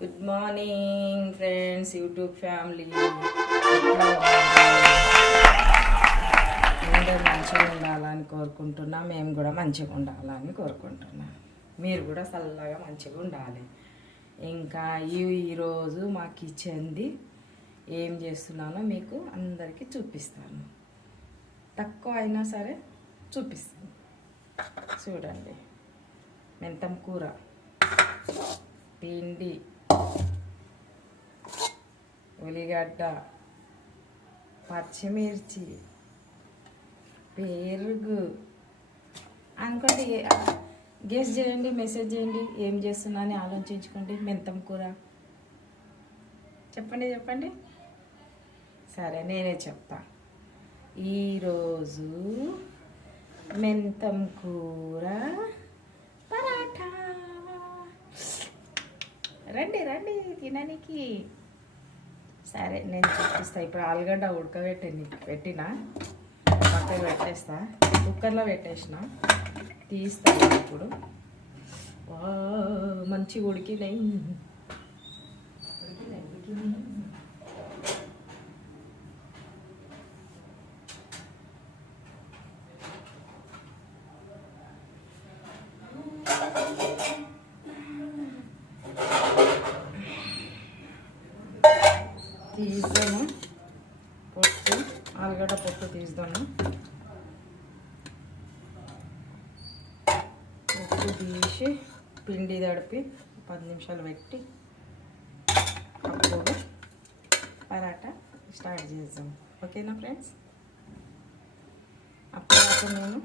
Good morning friends, YouTube family. అందరూ మంచిగా ఉండాలని కోరుకుంటున్నా. మేము కూడా మంచిగా ఉండాలని కోరుకుంటున్నా. మీరు కూడా చల్లగా మంచిగా ఉండాలి. ఇంకా ఈరోజు మా కిచెన్ది ఏం చేస్తున్నానో మీకు అందరికీ చూపిస్తాను. తక్కువ అయినా సరే చూపిస్తాను. చూడండి, మెంతం కూర, పిండి, ఉల్లిగడ్డ, పచ్చిమిర్చి, పెరుగు అనుకోండి. గెస్ చేయండి, మెసేజ్ చేయండి ఏం చేస్తున్నా అని ఆలోచించుకోండి. మెంతం కూర చెప్పండి. సరే, నేనే చెప్తా. ఈరోజు మెంతం కూర పరాఠా. రండి తినడానికి. సరే, నేను చూపిస్తా. ఇప్పుడు ఆలుగడ్డ పెట్టిన పక్కన పెట్టేస్తా. కుక్కర్లో పెట్టేసిన, తీస్తాను. ఇప్పుడు మంచి ఉడికినాయి. తీద్దాము పొట్టు, ఆలుగడ్డ పొట్టు తీద్దాము. పొట్టు తీసి పిండి తడిపి 10 నిమిషాలు పెట్టి అప్పుడు పరాటా స్టార్ట్ చేద్దాం. ఓకేనా ఫ్రెండ్స్? అప్పుడు నేను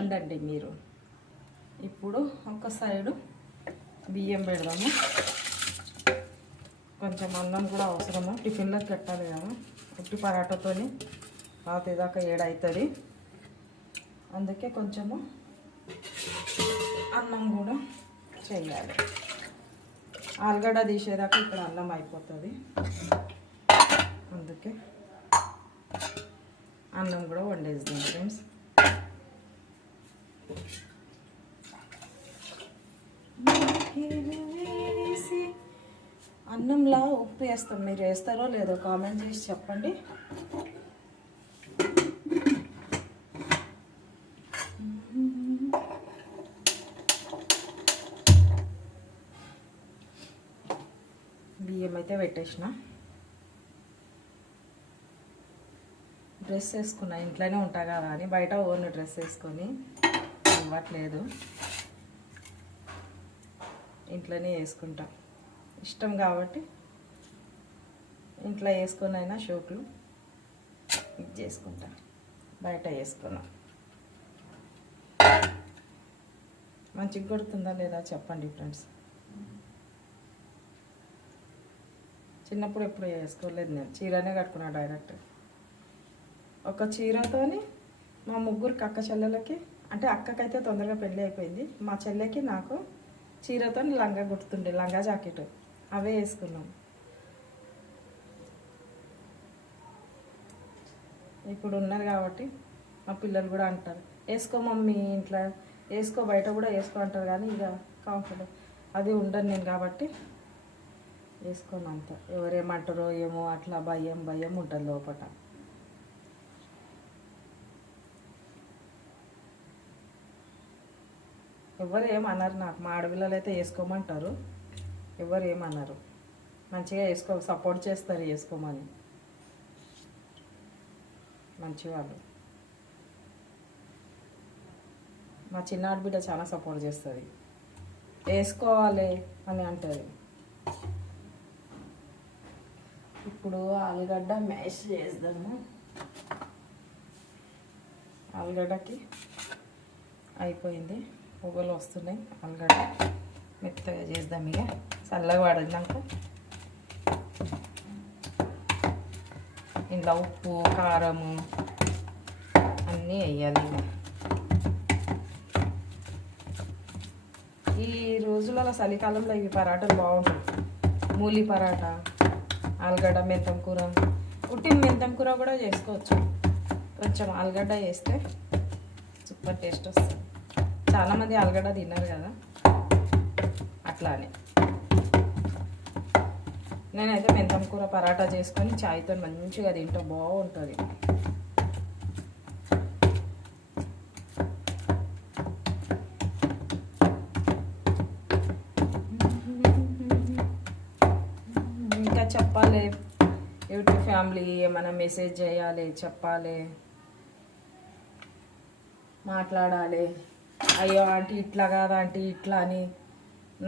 ఉండండి మీరు. ఇప్పుడు ఒక సైడు బియ్యం పెడదాము. కొంచెం అన్నం కూడా అవసరము, టిఫిన్లోకి పెట్టాలి కదా. ఉట్టి పరాటాతోని రాత్రిదాకా ఏడవుతుంది. అందుకే కొంచెము అన్నం కూడా చేయాలి. ఆలుగడ్డ తీసేదాకా ఇక్కడ అన్నం అయిపోతుంది. అందుకే అన్నం కూడా వండేద్దాం ఫ్రెండ్స్. అన్నంలా ఉప్పు వేస్తాం. మీరు వేస్తారో లేదో కామెంట్ చేసి చెప్పండి. బియ్యం అయితే పెట్టేసిన. డ్రెస్ వేసుకున్నా, ఇంట్లోనే ఉంటా కదా అని బయట ఓన్ డ్రెస్ వేసుకొని ఇవ్వట్లేదు. ఇంట్లోనే వేసుకుంటా, ఇష్టం కాబట్టి ఇంట్లో వేసుకొని అయినా షోకులు ఇది చేసుకుంటా. బయట వేసుకున్నా. మంచిగా కొడుతుందా లేదా చెప్పండి ఫ్రెండ్స్. చిన్నప్పుడు ఎప్పుడు వేసుకోలేదు, నేను చీరనే కట్టుకున్నా డైరెక్ట్. ఒక చీరతోని మా ముగ్గురికి అక్క చెల్లెలకి, అంటే అక్కకైతే తొందరగా పెళ్ళి అయిపోయింది. మా చెల్లెకి నాకు చీరతో లంగా కుడుతుండే, లంగా జాకెట్ అవే వేసుకున్నాం. ఇప్పుడు ఉన్నారు కాబట్టి మా పిల్లలు కూడా అంటారు, వేసుకో మమ్మీ, ఇంట్లో వేసుకో, బయట కూడా వేసుకో అంటారు. కానీ ఇక కంఫర్ట్ అది ఉండను నేను కాబట్టి వేసుకోను. అంత ఎవరేమంటారో ఏమో అట్లా భయం ఉంటుంది లోపల. ఎవరు ఏమన్నారు నాకు. మా ఆడపిల్లలు అయితే వేసుకోమంటారు, ఎవరు ఏమన్నారు. మంచిగా వేసుకో, సపోర్ట్ చేస్తారు వేసుకోమని. మంచివాళ్ళు. మా చిన్న ఆడబిడ్డ చాలా సపోర్ట్ చేస్తుంది, వేసుకోవాలి అని అంటుంది. ఇప్పుడు ఆలుగడ్డ మ్యాష్ చేద్దాము. ఆలుగడ్డకి అయిపోయింది, పొగలు వస్తున్నాయి. ఆలుగడ్డ మెత్తగా చేద్దాం. ఇక చల్లగా పడినాక ఇంట్లో ఉప్పు, కారము అన్నీ వేయాలి. ఈ రోజులలో చలికాలంలో ఇవి పరాటాలు బాగుంటాయి. మూలి పరాటా, ఆలుగడ్డ మెంతం కూర, ఉట్టి మెంతం కూర కూడా చేసుకోవచ్చు. కొంచెం ఆలుగడ్డ వేస్తే సూపర్ టేస్ట్ వస్తుంది. చాలామంది ఆలుగడ్డ తిన్నారు కదా, అట్లానే నేనైతే మెంతం కూర పరాటా చేసుకొని చాయ్తో మంచిగా తింటా, బాగుంటుంది. ఇంకా చెప్పాలి, యూట్యూబ్ ఫ్యామిలీ ఏమైనా మెసేజ్ చేయాలి, చెప్పాలి, మాట్లాడాలి. అయ్యో ఆంటీ ఇట్లా కాదా ఆంటీ ఇట్లా అని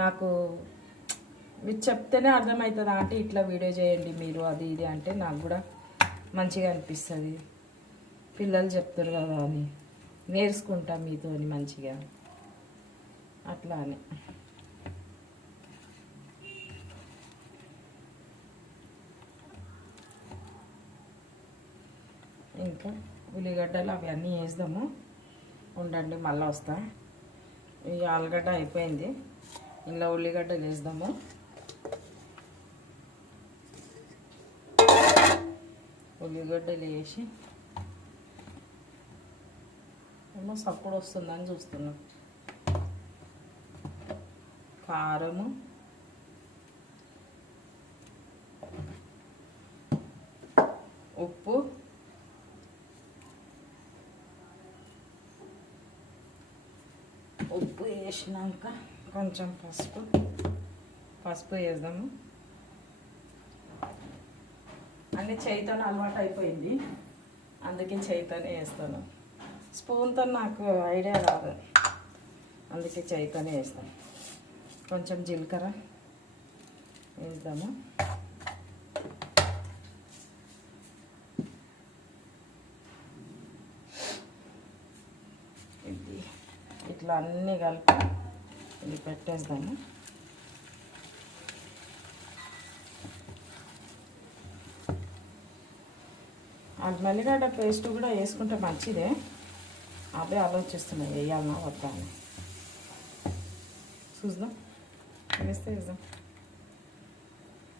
నాకు మీరు చెప్తేనే అర్థమవుతుంది. ఆంటీ ఇట్లా వీడియో చేయండి మీరు, అది ఇది అంటే నాకు కూడా మంచిగా అనిపిస్తుంది. పిల్లలు చెప్తారు కదా అని నేర్చుకుంటా మీతో మంచిగా అట్లా అని. ఇంకా ఉల్లిగడ్డలు అవన్నీ వేద్దాము, ఉండండి మళ్ళీ వస్తా. ఈ ఆలుగడ్డ అయిపోయింది, ఇలా ఉల్లిగడ్డలు వేద్దాము. ఉల్లిగడ్డలు వేసి ఏమో సప్పుడు వస్తుందని చూస్తున్నాం. కారము, ఉప్పు, ఉప్పు వేసినాక కొంచెం పసుపు వేద్దాము. అన్నీ చేయితోనే అలవాటు అయిపోయింది, అందుకే చేయితోనే వేస్తాను. స్పూన్తో నాకు ఐడియా రాదు, అందుకే చేయితోనే వేస్తాను. కొంచెం జీలకర్ర వేద్దాము. ఇది ఇట్లా అన్నీ కలిపి ఇది పెట్టేద్దాము. మల్లిగడ్డ పేస్ట్ కూడా వేసుకుంటే మంచిదే, అదే ఆలోచిస్తున్నాయి వేయాలన్నా వద్దా అని. చూద్దాం, వేస్తే వేద్దాం,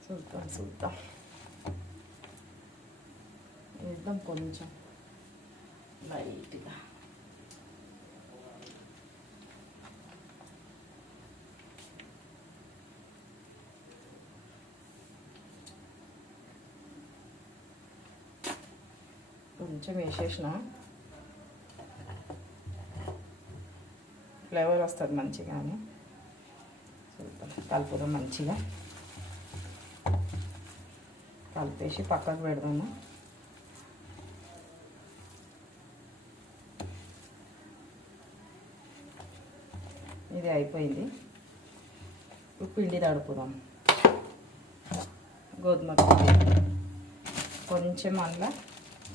చూద్దాం వేద్దాం కొంచెం లైట్గా. కొంచెం వేసేసిన ఫ్లేవర్ వస్తుంది మంచిగా అని చూద్దాం. కలుపుదాం, మంచిగా కలిపేసి పక్కకు పెడదాము. ఇది అయిపోయింది, ఇప్పుడు పిండి తడుపుదాం. గోధుమ పిండి కొంచెం, అందులో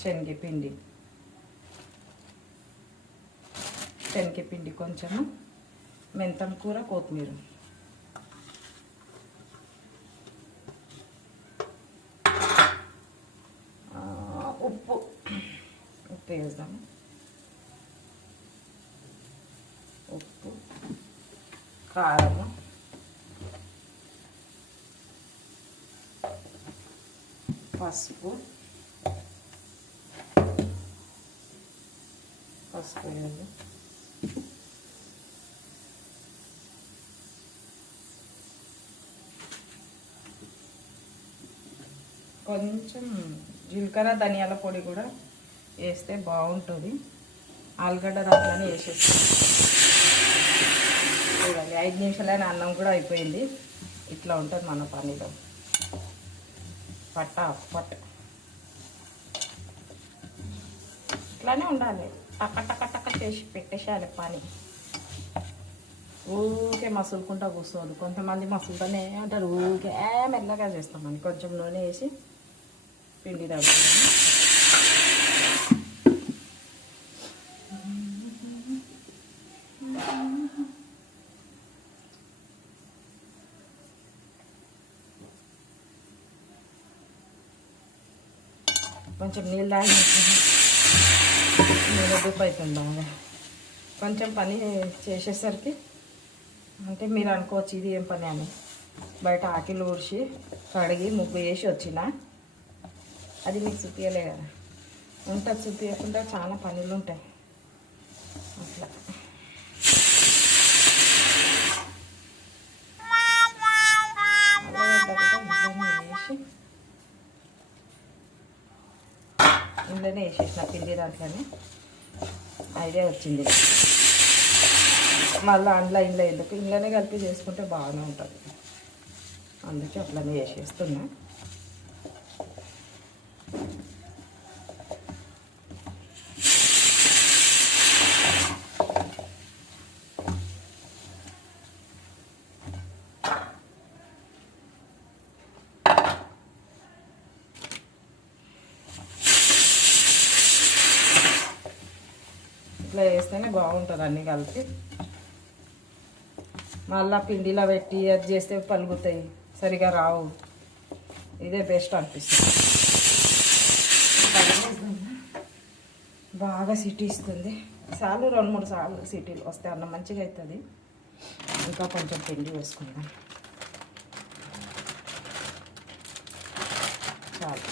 శనగపిండి కొంచెము, మెంతం కూర, కొత్తిమీర, ఉప్పు వేద్దాము. ఉప్పు, కారము, పసుపు వేయాలి. కొంచెం జీలకర్ర, ధనియాల పొడి కూడా వేస్తే బాగుంటుంది. ఆలుగడ్డ దాంట్లోనే వేసేస్తాం. చూడండి, 5 నిమిషాలైన అన్నం కూడా అయిపోయింది. ఇట్లా ఉంటుంది మన పనిలో, పట్ట ఇట్లానే ఉండాలి. టక్క చేసి పెట్టేసేయాలి పని. ఊరికే మసులుకుంటా కూర్చోదు. కొంతమంది మసులుతూనే అంటారు, ఊరికే మెల్లగా చేస్తామని. కొంచెం నూనె వేసి పిండి తగ్గుతుంది. కొంచెం నీళ్ళు తాగి దుప్పు అవుతుంది బాగా. కొంచెం పని చేసేసరికి అంటే మీరు అనుకోవచ్చు ఇది ఏం పని అని. బయట ఆకిలు ఊడ్చి కడిగి ముగ్గు వేసి వచ్చిన, అది మీకు చూపించలే కదా. ఉంటుంది, చూపించకుండా చాలా పనులు ఉంటాయి అట్లా. దాంట్లోనే వేసేసిన, పిండి దాంట్లోనే ఐడియా వచ్చింది. మళ్ళీ ఇంట్లో ఎందుకు, ఇంట్లోనే కలిపి చేసుకుంటే బాగానే ఉంటుంది, అందుకే అట్లనే వేసేస్తున్నా. ఇట్లా వేస్తేనే బాగుంటుంది అన్నీ కలిపి. మళ్ళీ పిండిలో పెట్టి అది చేస్తే పలుగుతాయి, సరిగా రావు. ఇదే బెస్ట్ అనిపిస్తుంది. బాగా సిటీ ఇస్తుంది, సార్లు 2-3 సార్లు సిటీలు వస్తే అన్నం మంచిగా అవుతుంది. ఇంకా కొంచెం పిండి వేసుకుందాం, చాలు.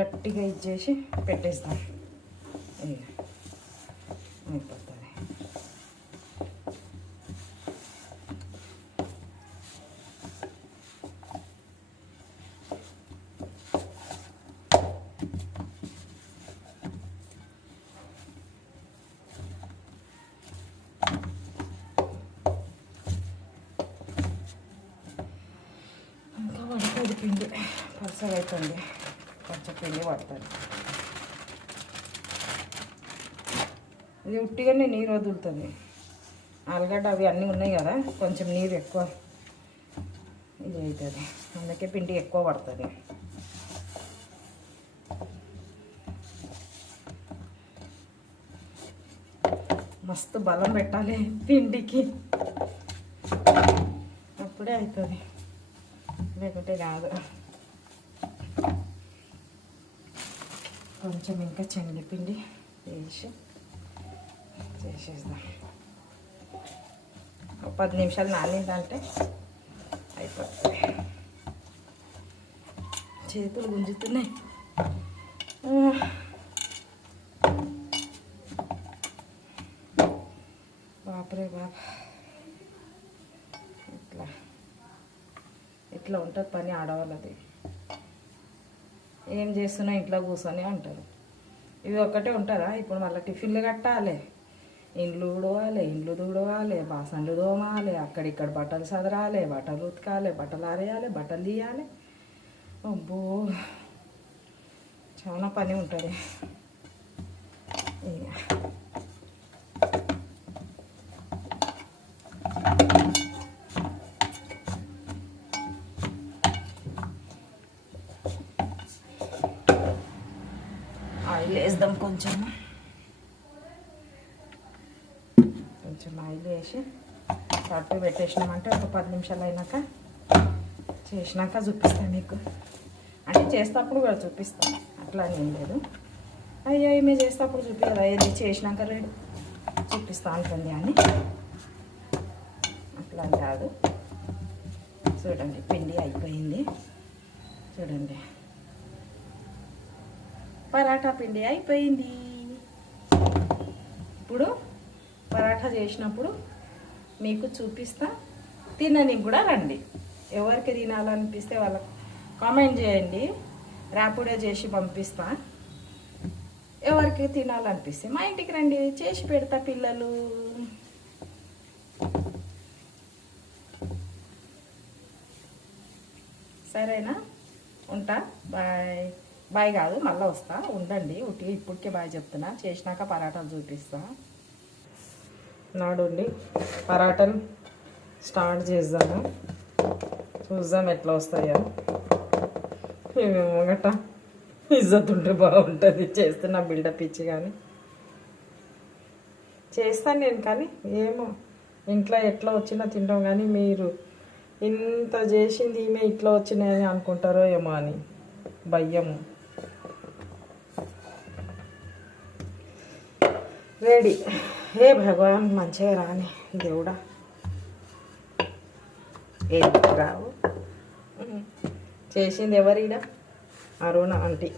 గట్టిగా ఇచ్చేసి పెట్టేస్తాం, అయిపోతుంది. ఇంకా పడుతుంది పిండి, పలసగా అవుతుంది, కొంచెం పిండి పడుతుంది. ఇది ఉట్టిగానే నీరు వదులుతుంది. ఆలుగడ్డ అవి అన్నీ ఉన్నాయి కదా, కొంచెం నీరు ఎక్కువ ఇది అవుతుంది, అందుకే పిండి ఎక్కువ పడుతుంది. మస్తు బలం పెట్టాలి పిండికి, అప్పుడే అవుతుంది, లేకుంటే కాదు. కొంచెం ఇంకా శనగపిండి వేసి చేసేద్దాం. 10 నిమిషాలు నానిందంటే అయిపోతుంది. చేతులు గుంజుతున్నాయి. బాపరే బాబా, ఇట్లా ఉంటుంది పని ఆడవాళ్ళది. ఏం చేస్తున్నా ఇంట్లో కూర్చొని ఉంటుంది. ఇవి ఒక్కటే ఉంటుందా? ఇప్పుడు మళ్ళీ టిఫిన్లు కట్టాలి, ఇండ్లు ఊడవాలి, ఇండ్లు తుడవాలి, బాసన్లు తోమాలి, అక్కడిక్కడ బట్టలు సదరాలి, బట్టలు ఉతకాలి, బట్టలు ఆరేయాలి, బట్టలు తీయాలి. అబ్బో చాలా పని ఉంటుంది. ఆయిల్ వేద్దాం, కొంచెం ఆయిల్ వేసి కట్టు పెట్టేసినామంటే ఒక 10 నిమిషాలు అయినాక చేసినాక చూపిస్తాను మీకు. అంటే చేసేటప్పుడు కూడా చూపిస్తాను, అట్లా ఏం లేదు. అయ్యో మేము చేసేటప్పుడు చూపించదు, అయ్యింది చేసినాక రెడీ చూపిస్తా ఉంటుంది అని అట్లా కాదు. చూడండి పిండి అయిపోయింది, చూడండి పరాఠా పిండి అయిపోయింది. ఇప్పుడు పరాఠా చేసినప్పుడు మీకు చూపిస్తా, తినడానికి కూడా రండి. ఎవరికి తినాలనిపిస్తే వాళ్ళకి కామెంట్ చేయండి, ర్యాపిడో చేసి పంపిస్తా. ఎవరికి తినాలనిపిస్తే మా ఇంటికి రండి, చేసి పెడతా. పిల్లలు సరేనా? ఉంటా, బాయ్. బాయ్ కాదు, మళ్ళీ వస్తా, ఉండండి. ఇప్పటికే బాయ్ చెప్తున్నా, చేసినాక పరాటాలు చూపిస్తా. నాడుండి పరాటాలు స్టార్ట్ చేద్దాము, చూద్దాం ఎట్లా వస్తాయో. ఏమేమో గట్ట ఇజ్జత్ ఉంటే బాగుంటుంది. చేస్తున్నా బిల్డప్ ఇచ్చి, కానీ చేస్తాను నేను. కానీ ఏమో ఇంట్లో ఎట్లా వచ్చినా తింటాం, కానీ మీరు ఇంత చేసింది ఈమె ఇట్లా వచ్చినాయని అనుకుంటారో ఏమో అని భయము. రెడీ. ఏ భగవాన్ మంచిగా రాని దేవుడా, ఏం రావు. చేసింది ఎవరిడ? అరుణ ఆంటీ,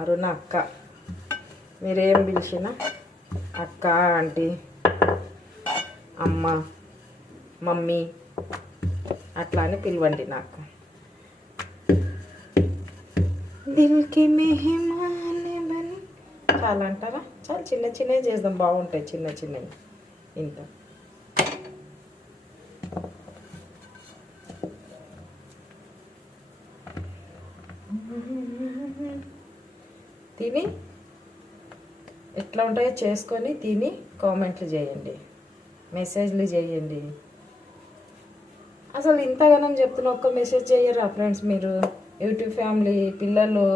అరుణ అక్క. మీరేం పిలిచినా అక్క, ఆంటీ, అమ్మ, మమ్మీ అట్లా అని పిలవండి నాకు. దిల్కి మెహమాన్ చాలంటారా? చాలా చిన్న చిన్నవి చేద్దాం, బాగుంటాయి చిన్న చిన్నవి. ఇంత తిని ఎట్లా ఉంటాయో చేసుకొని తిని కామెంట్లు చేయండి, మెసేజ్లు చేయండి. అసలు ఇంతగానం చెప్తున్నా ఒక్క మెసేజ్ చేయరా ఫ్రెండ్స్? మీరు యూట్యూబ్ ఫ్యామిలీ పిల్లలు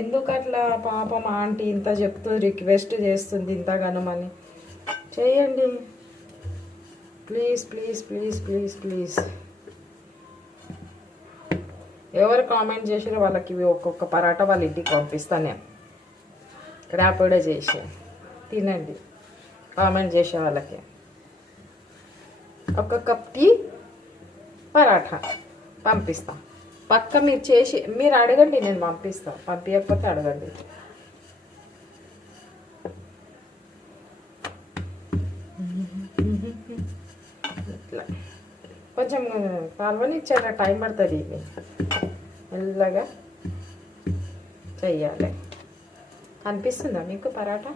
ఎందుకు అట్లా? పాపం ఆంటీ ఇంత చెప్తూ రిక్వెస్ట్ చేస్తుంది ఇంతగానం అని చేయండి please please please please please. ఎవరు కామెంట్ చేసారో వాళ్ళకి ఒక్కొక్క పరాటా వాళ్ళ ఇంటికి పంపిస్తాను నేను. ర్యాపిడో చేసి తినండి. కామెంట్ చేసే వాళ్ళకి ఒక కప్ టీ పరాఠా పంపిస్తాం. పక్క మీరు చేసి మీరు అడగండి, నేను పంపిస్తాను. పంపించకపోతే అడగండి. ఇట్లా కొంచెం పాల్వని ఇచ్చారా, టైం పడుతుంది. ఇది మెల్లగా చెయ్యాలి. కనిపిస్తుందా మీకు పరాటా?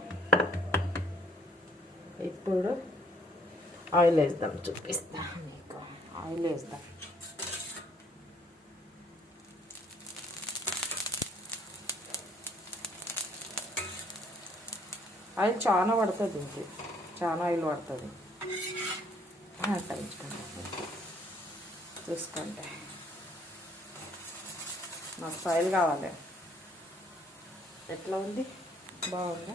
ఇప్పుడు ఆయిల్ వేద్దాం, చూపిస్తా మీకు. ఆయిల్ వేద్దాం. ఆయిల్ చాలా పడుతుంది, ఇంటి చాలా ఆయిల్ పడుతుంది. చూసుకోండి, మస్తు ఆయిల్ కావాలి. ఎట్లా ఉంది? బాగుందా?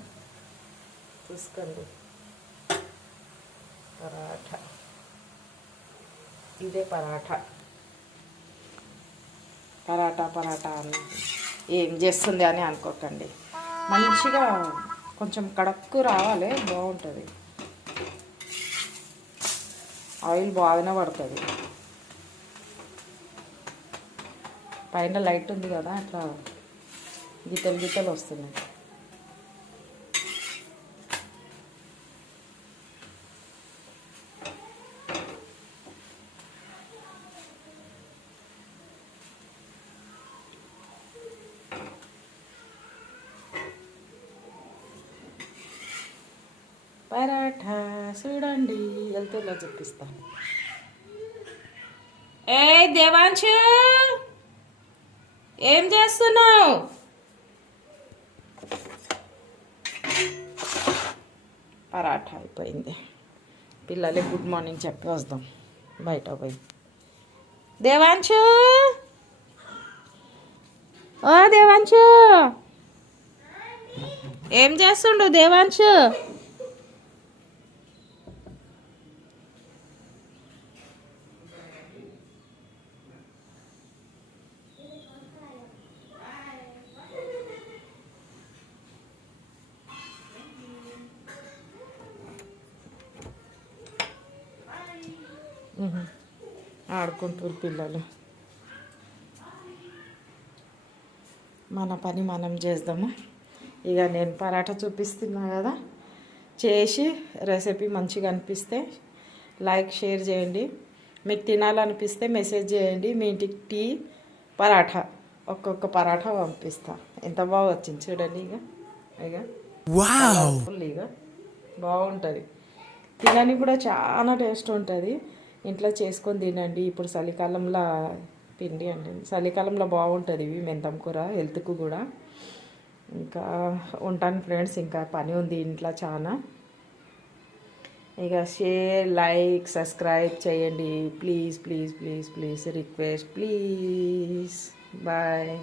చూసుకోండి. పరాఠా, ఇదే పరాఠా. పరాఠా పరాఠా అని ఏం చేస్తుంది అని అనుకోకండి. మంచిగా కొంచెం కడక్కు రావాలి, బాగుంటుంది. ఆయిల్ బాగానే పడుతుంది. పైన లైట్ ఉంది కదా, అట్లా గీతలు గీతలు వస్తున్నాయి. పరాఠా చూడండి, వెళ్తున్నా చూపిస్తాను. ఏ దేవాంశు, ఏం చేస్తున్నావు? పరాఠా అయిపోయింది. పిల్లలే గుడ్ మార్నింగ్ చెప్పి వస్తాం బయట పోయి. దేవాంశు, ఓ దేవాంశు, ఏం చేస్తుండు దేవాంశు? ఆడుకుంటారు పిల్లలు. మన పని మనం చేద్దాము. ఇక నేను పరాటా చూపిస్తున్నా కదా, చేసి రెసిపీ మంచిగా అనిపిస్తే లైక్ షేర్ చేయండి. మీకు తినాలనిపిస్తే మెసేజ్ చేయండి. మీ ఇంటికి టీ పరాఠా ఒక్కొక్క పరాఠా పంపిస్తా. ఎంత బాగా వచ్చింది చూడండి. ఇక ఫుల్ ఇక బాగుంటుంది. తినని కూడా చాలా టేస్ట్ ఉంటుంది. ఇంట్లో చేసుకొని తినండి. ఇప్పుడు చలికాలంలో పిండి అండి, చలికాలంలో బాగుంటుంది ఇవి మెంతం కూర, హెల్త్కు కూడా. ఇంకా ఉంటాను ఫ్రెండ్స్, ఇంకా పని ఉంది ఇంట్లో చాలా. ఇక షేర్, లైక్, సబ్స్క్రైబ్ చేయండి please please please please. Request please. Bye.